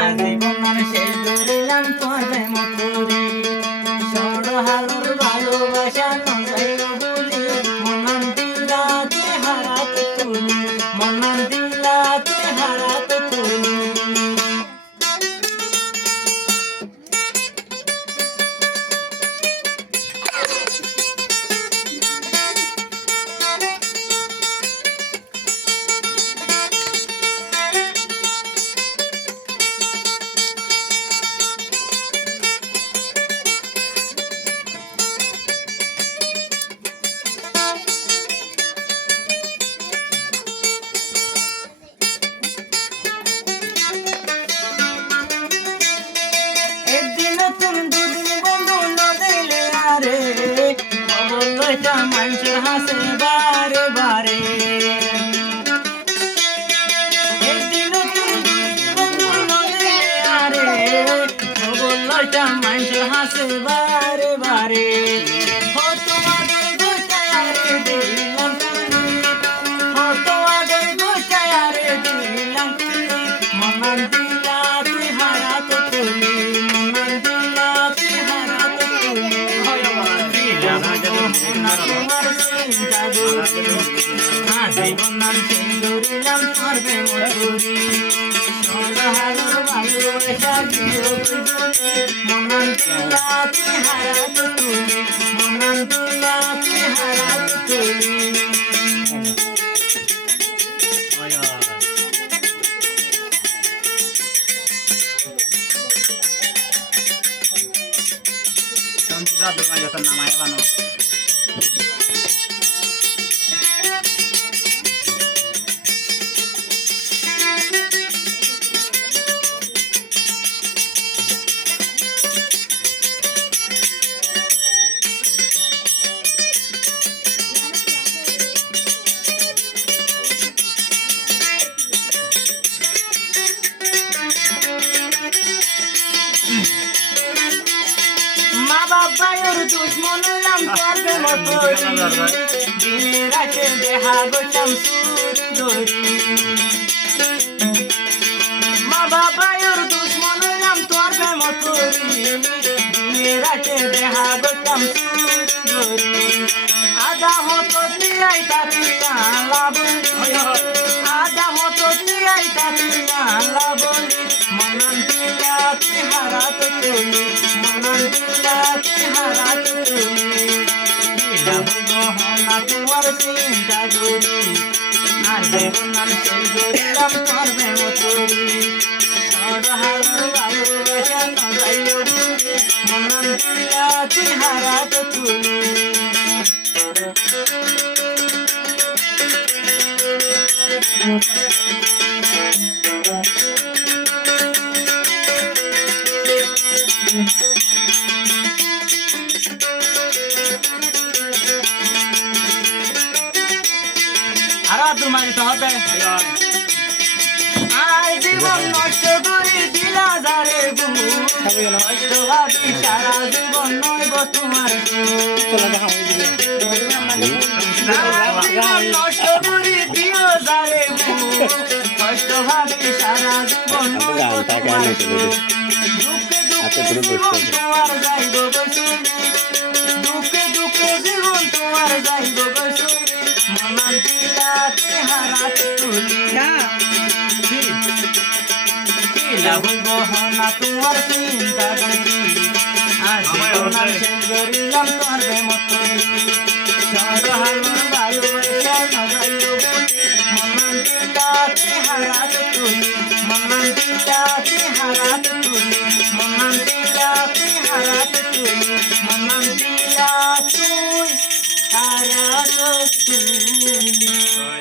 আজীবন শেষ করিলাম তোর প্রেম করি সরহালোর ভালোবাসা নজাইল বলি মনন দিলাতে হারাত তুলি মনন দিলাতে হারাত তুলি মানুষের হাসে বারে বারে একদিন মানুষের হাসে বারে বারে তোমাদের গোটায়ারে দিলাম তোমাদের গোটায়ারে দিলাম মনন দিলা তুই হারাত তুলি মনন দিলা তুই হারাত তুলি তোমার চিন্তা করি আজীবন সিন্দুরিলাম তোর প্রেম করি সরহালোর ভালোবাসা মনন দিলা তুই হারাত তুলি মনন দিলা তুই হারাত তুলি বাবার দুশ্মন হলাম তোর প্রেম করি দিনে রাতে দেহা গোছাম সুর ধরি মা বাবার দুশ্মন হলাম তোর প্রেম করি দিনে রাতে দেহা গোছাম সুর ধরি আধা মতো তিয়াই তারি লাবলি আধা মতো তিয়াই তারি লাবলি মনন দিলা তুই হারাত তুলি মনন দিলা তুই হারাত তুলি না তোমার চিন্তা করি আজীবন শেষ করিলাম তোর প্রেম করি সরহালোর ভালোবাসা নজাইল বলি মনন দিলা তুই হারাত তুলি আর তোমার তো হবে আর জীবন নষ্ট করে দিলা যারে গু নষ্ট ভাবি সারা জীবন নইব তোমার জীবন নষ্ট করে দিও যারে গু নষ্ট ভাবি সারা জীবন নইব তোমার দুঃখে দুঃখে জীবন তোমার যাইব বসুনি দুঃখে দুঃখে জীবন তোমার যাইব বসুনি মনন দিলা তুই হারাত তুলি দিলা হইব না তোমার চিন্তা করি আজীবন শেষ করিলাম তোর প্রেম করি সরহালোর ভালোবাসা নজাইল বলি মনন দিলা তুই হারাত তুলি মনন দিলা তুই হারাত তুলি মনন দিলা তুই হারাত তুলি মনন দিলা তুই হারাত তুলি